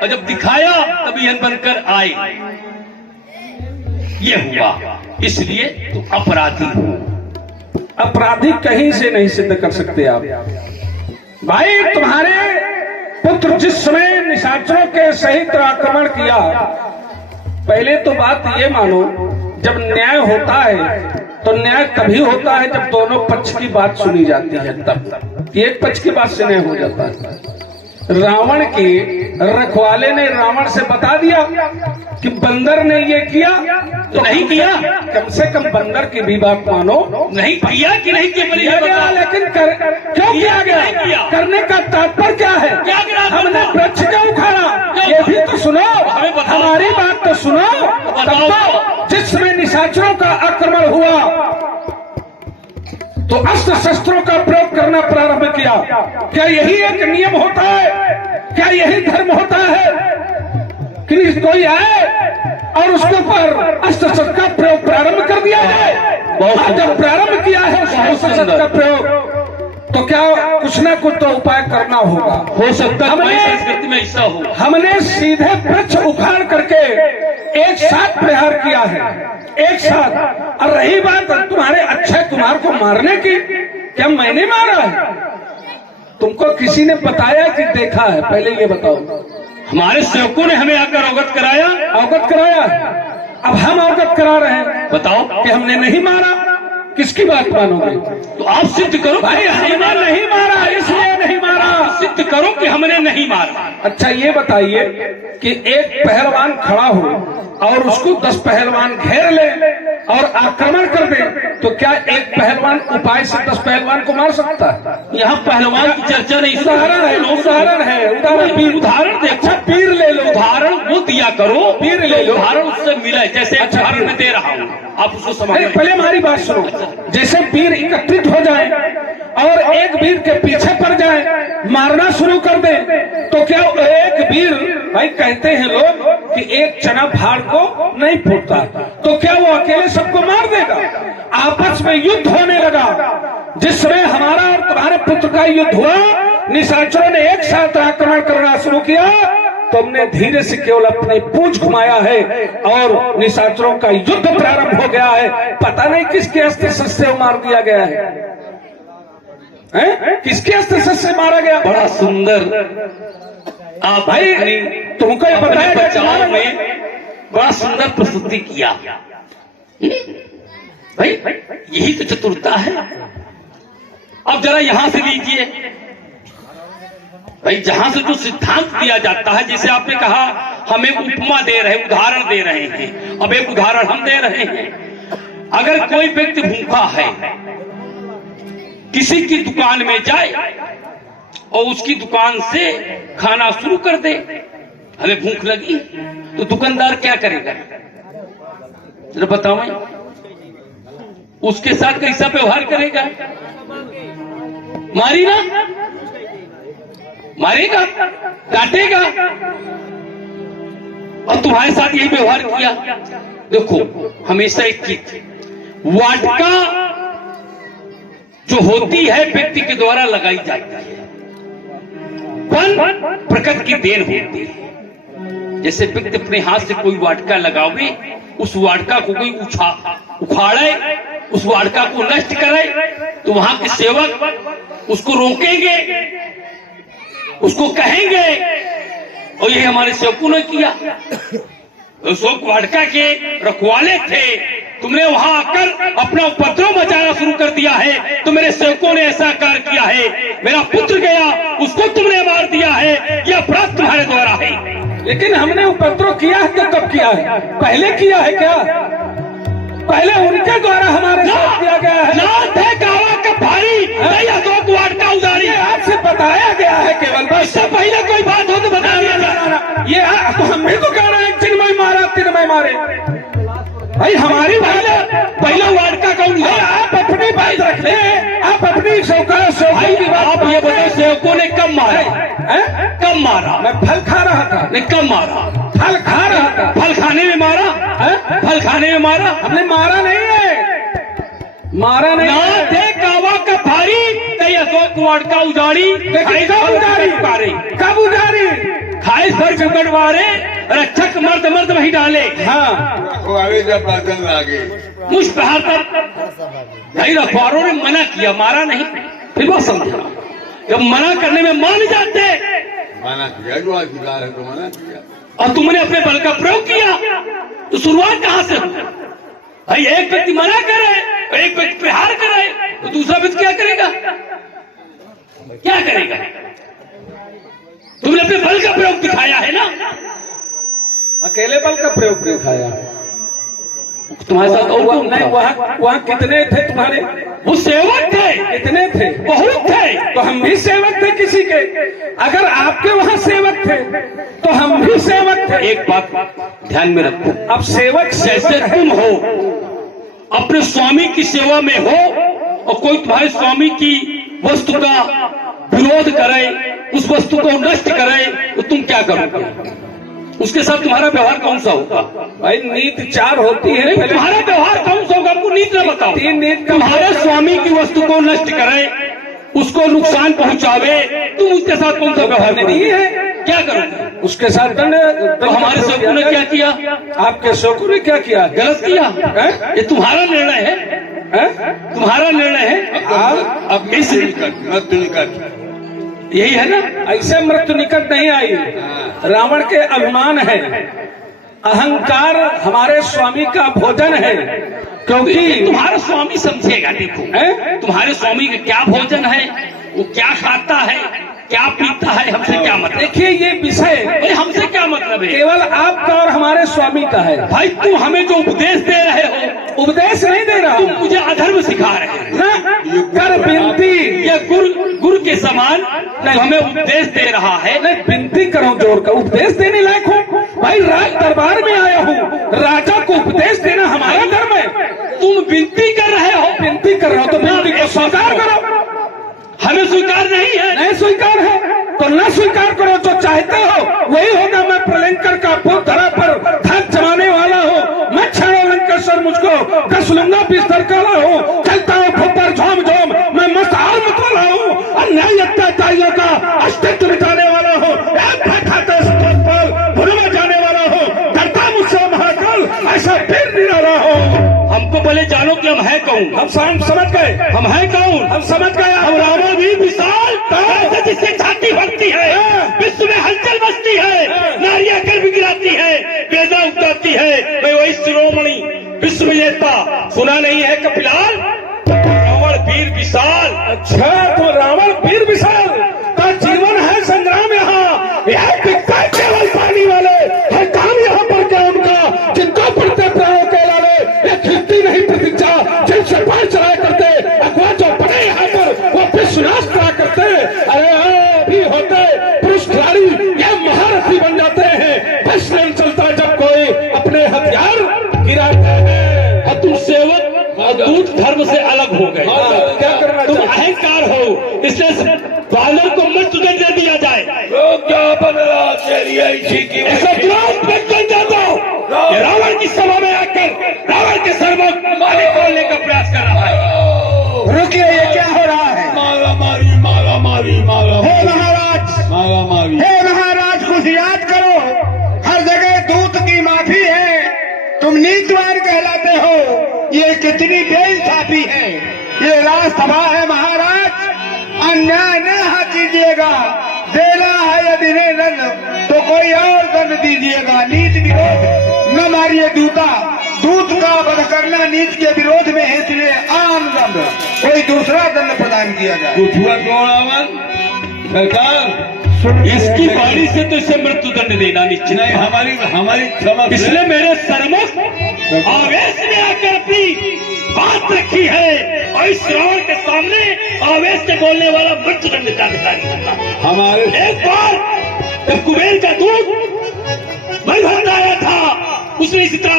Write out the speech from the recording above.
और जब दिखाया तभी यह बनकर आए। ये हुआ, इसलिए तुम अपराधी हो। अपराधी कहीं से नहीं सिद्ध कर सकते आप। भाई तुम्हारे पुत्र जिस समय निशाचरों के सहित आक्रमण किया, पहले तो बात ये मानो, जब न्याय होता है तो न्याय तभी होता है जब दोनों पक्ष की बात सुनी जाती है, तब एक पक्ष की बात से न्याय हो जाता है। रावण के रखवाले ने रावण से बता दिया कि बंदर ने ये किया तो नहीं किया, कम से कम बंदर की भी बात मानो। नहीं किया कि नहीं किया गया, लेकिन क्यों किया गया? करने का तात्पर्य क्या है? हमने वृक्ष क्यों उखाड़ा, ये भी तो सुनो, हमारी बात तो सुनो। तब तो जिस समय निशाचरों का आक्रमण हुआ तो अस्त्र शस्त्रों का प्रयोग करना प्रारंभ किया। क्या यही एक नियम होता है? क्या यही धर्म होता है कि कोई आए और उसके ऊपर अस्त्र शस्त्र का प्रयोग प्रारंभ कर दिया जाए? जब प्रारंभ किया है अस्त्र शस्त्र का प्रयोग, तो क्या कुछ ना कुछ तो उपाय करना होगा। हो सकता है संस्कृति में ऐसा हो। हमने सीधे वृक्ष उखाड़ करके एक साथ प्रहार किया है, एक साथ। और रही बात तुम्हारे अक्षय कुमार को मारने की, क्या मैंने मारा है? तुमको किसी ने बताया कि देखा है? पहले ये बताओ। हमारे सेवकों ने हमें आकर अवगत कराया। अवगत कराया? अब हम अवगत करा रहे हैं। बताओ कि हमने नहीं मारा। किसकी बात मानोगे? तो आप सिद्ध करो। भाई हमने नहीं मारा, इसलिए नहीं मारा। सिद्ध करो कि हमने नहीं मारा। अच्छा ये बताइए कि एक पहलवान खड़ा हो और उसको 10 पहलवान घेर ले और आक्रमण कर दे, तो क्या एक पहलवान उपाय से 10 पहलवान को मार सकता है? यहाँ पहलवान की चर्चा नहीं। उदाहरण है, उदाहरण देखो। अच्छा पीर ले लो, उदाहरण वो दिया करो, पीर ले लो। उदाहरण उससे मिला है, जैसे उदाहरण में दे रहा हूँ, आप उसको समझ। पहले हमारी बात सुनो। जैसे वीर एकत्रित हो जाए और एक वीर के पीछे पड़ जाए, मारना शुरू कर दे, तो क्या एक वीर, भाई कहते हैं लोग कि एक चना फाड़ को नहीं फूटता, तो क्या वो अकेले सबको मार देगा? आपस में युद्ध होने लगा। जिस समय हमारा और तुम्हारे पुत्र का युद्ध हुआ, निशाचरों ने एक साथ आक्रमण करना शुरू किया, तुमने धीरे से केवल अपनी पूंछ घुमाया है और निशाचरों का युद्ध प्रारंभ हो गया है। पता नहीं किसके अस्त्र शस्त्र से मार दिया गया है, किसके अस्त्र शस्त्र से मारा गया? बड़ा सुंदर आप भाई तुमको ये बताया बचाव में बड़ा सुंदर प्रस्तुति किया। भाई यही तो चतुरता है। अब जरा यहां से लीजिए भाई, जहां से जो सिद्धांत दिया जाता है, जैसे आपने कहा हम एक उपमा दे रहे हैं, उदाहरण दे रहे हैं। अब एक उदाहरण हम दे रहे हैं। अगर कोई व्यक्ति भूखा है, किसी की दुकान में जाए और उसकी दुकान से खाना शुरू कर दे, हमें भूख लगी, तो दुकानदार क्या करेगा? जरा बताओ, उसके साथ कैसा व्यवहार करेगा? मारी ना, मारेगा, काटेगा। और तुम्हारे साथ यही व्यवहार किया। देखो हमेशा एक चीज, वाटका जो होती है व्यक्ति के द्वारा लगाई जाती है, फल प्रकृति की देन होती है। जैसे व्यक्ति अपने हाथ से कोई वाटका लगावे, उस वाटका को कोई उखाड़े, उस वाटका को नष्ट करे, तो वहां के सेवक उसको रोकेंगे, उसको कहेंगे। और ये हमारे सेवकों ने किया। तो शोक वाटका के रखवाले थे, तुमने वहां आकर अपना उपद्रव मचाना शुरू कर दिया है। तो मेरे सेवकों ने ऐसा कार्य किया है, मेरा पुत्र गया, उसको तुमने मार दिया है, यह अपराध तुम्हारे द्वारा है। लेकिन हमने उपद्रव किया है तो कब किया है? पहले किया है क्या? पहले उनके द्वारा हमारे साथ किया गया है। नाथ है गावा का भारी, अशोक वाटका उदारी, आपसे बताया गया है केवल। बस इससे पहले कोई बात हो तो बता दिया। ये हम भी तो कह रहे हैं, चिन्मय मारा, चिन्मय मारे। भाई हमारी पहला वाटका कौन है? आप अपनी बात रख ले, आप अपनी सौकात की बात। आप ये बताओ सेवकों ने कब मारा? कब मारा? मैं फल खा रहा था। नहीं, कब मारा? फल खा रहा था। फल खाने में मारा? फल खाने में मारा? हमने मारा नहीं है, मारा नहीं। नाथ है गावा का भारी, अशोक वाटका उजाड़ी। कब उजाड़ी? कब उजाड़ी? खाए सर बिगड़वारे, रक्षक मर्द मर्द वही डाले। हाँ रखवारे जब बर्तन लागे, मुझ पे हाथ भाई रखवारों ने मना किया, मारा नहीं, फिर वो समझा। जब मना करने में मान जाते, मना किया, जो अधिकार है तो मना किया। और तुमने अपने बल का प्रयोग किया, तो शुरुआत कहां से हो? भाई एक व्यक्ति मना करे, एक व्यक्ति प्रहार करे, तो दूसरा व्यक्ति क्या करेगा? क्या करेगा? तुमने अपने बल का प्रयोग दिखाया है ना। अकेले बल का प्रयोग दिखाया। तुम्हारे साथ और कौन नहीं, था? वहाँ कितने थे तुम्हारे? वो सेवक थे, कितने थे? बहुत थे। तो हम भी सेवक थे किसी के। अगर आपके वहाँ सेवक थे तो हम भी सेवक थे। एक बात ध्यान में रखो, अब सेवक जैसे तुम हो, अपने स्वामी की सेवा में हो, और कोई तुम्हारे स्वामी की वस्तु का विरोध करे, उस वस्तु को नष्ट करे, तो तुम क्या करोगे? उसके साथ तुम्हारा व्यवहार कौन सा होगा? भाई नीति 4 होती है। नहीं, तुम्हारा व्यवहार कौन सा होगा? हमको नीति न बताओ। 3 नीति का तुम्हारे स्वामी की वस्तु को नष्ट करे, उसको नुकसान पहुंचावे, तुम उसके साथ कौन सा व्यवहार नहीं करोगे? है। क्या करोगे? उसके साथ तो हमारे सेवकों ने क्या किया? आपके सेवकों ने क्या किया? गलत किया। हैं? ये तुम्हारा निर्णय है, हैं? तुम्हारा निर्णय है। अब इस मृत्यु निकट यही है ना। ऐसे मृत्यु निकट नहीं आई। रावण के अभिमान है, अहंकार हमारे स्वामी का भोजन है, क्योंकि तुम्हारा स्वामी समझेगा। देखो हैं? तुम्हारे स्वामी का क्या भोजन है, वो क्या खाता है, क्या पीता है, हमसे क्या मतलब? देखिए ये विषय भाई हमसे क्या मतलब है? केवल आपका और हमारे स्वामी का है। भाई तुम हमें जो उपदेश दे रहे हो, उपदेश नहीं दे रहा तुम हूं। मुझे अधर्म सिखा रहे हो ना, कर विनती। ये गुरु के समान जो हमें उपदेश दे रहा है। नहीं, विनती करो जोर का, उपदेश देने लायक हो। भाई राज दरबार में आया हूँ, राजा को उपदेश देना हमारा धर्म है। तुम विनती कर रहे हो, विनती कर रहा हो तो विनती को स्वीकार करो। हमें स्वीकार नहीं है। नहीं स्वीकार है तो न स्वीकार करो, जो चाहते हो वही होगा। मैं प्रलंकर का पुत्र, धरा पर धन जमाने वाला हूँ। मैं छाड़ा लंकेश्वर, मुझको कस लूंगा बिस्तर काला हूँ। चलता हूँ फुपर झोम झोम, मैं मस्त आर मत वाला हूँ। अन्याय अत्याचारियों का अस्तित्व मिटाने वाला हूँ। भूल में जाने वाला हूँ। करता मुझसे महाकाल, ऐसा फिर निराला हूँ। हमको पहले जानो कि हम है कौन। हम समझ गए, हम है कौन? हम समझ गए। हम रावण भी विशाल, ऐसे जिससे छाती भरती है, विश्व में हलचल मचती है, नारियां गर्भ गिराती है, वेदा उगताती है। मैं वही शिरोमणि विश्व विजेता, सुना नहीं है कपिलाल? रावण वीर विशाल। अच्छा, तो रावण वीर विशाल का जीवन है संग्राम। यहाँ यह दिखता है केवल पानी वाले, हर काम यहाँ पर क्या उनका, जिनको पढ़ते प्राणों के लाले। ये खिलती नहीं प्रतिज्ञा, जिनसे पार चलाया करते, अगवा जो बने यहाँ पर वो विश्वनाश करा करते। अरे भी होते पुरुष खिलाड़ी, ये महारथी बन जाते हैं। बस नहीं चलता जब कोई अपने हथियार गिराते हैं। और तुम सेवक और दूत धर्म से अलग हो गए। क्या करना तुम चाहिए? अहंकार हो, इसलिए बालों को मृत्युदंड दे दिया जाए। क्या बन रहा तेरी ऐसी की ऐसा तुरंत मृत्युदंड दे दो। ये रावण की सभा में आकर रावण के सर्वक मारे बोलने का प्रयास कर रहा है। रुकिए, ये क्या हो रहा है? मारा मारी, मारा मारी, मारा हे महाराज, मारा मारी। हे महाराज, कुछ याद करो। हर जगह दूत की माफी है, तुम नीतिवान कहलाते हो। ये कितनी बेइंसाफी है। ये राजसभा है महाराज, अन्याय न कीजिएगा। देना है यदि नहीं दंड तो कोई और दंड दीजिएगा। नीति विरोध न मारिए दूता, दूत का वध करना नीति के विरोध में है, इसलिए आम दंड कोई दूसरा दंड प्रदान किया जाए। कुछ हुआ तो रावण सरकार, इसकी बारी से तो इसे मृत्युदंड देना निश्चित नहीं, है। हमारी क्षमा इसलिए मेरे सरमुख आवेश में आकर अपनी बात रखी है, और इस रावण के सामने आवेश से बोलने वाला मृत्युदंड का अधिकारी होता। हमारे एक बार जब कुबेर का दूध मैं भर आया था, उसने इसी तरह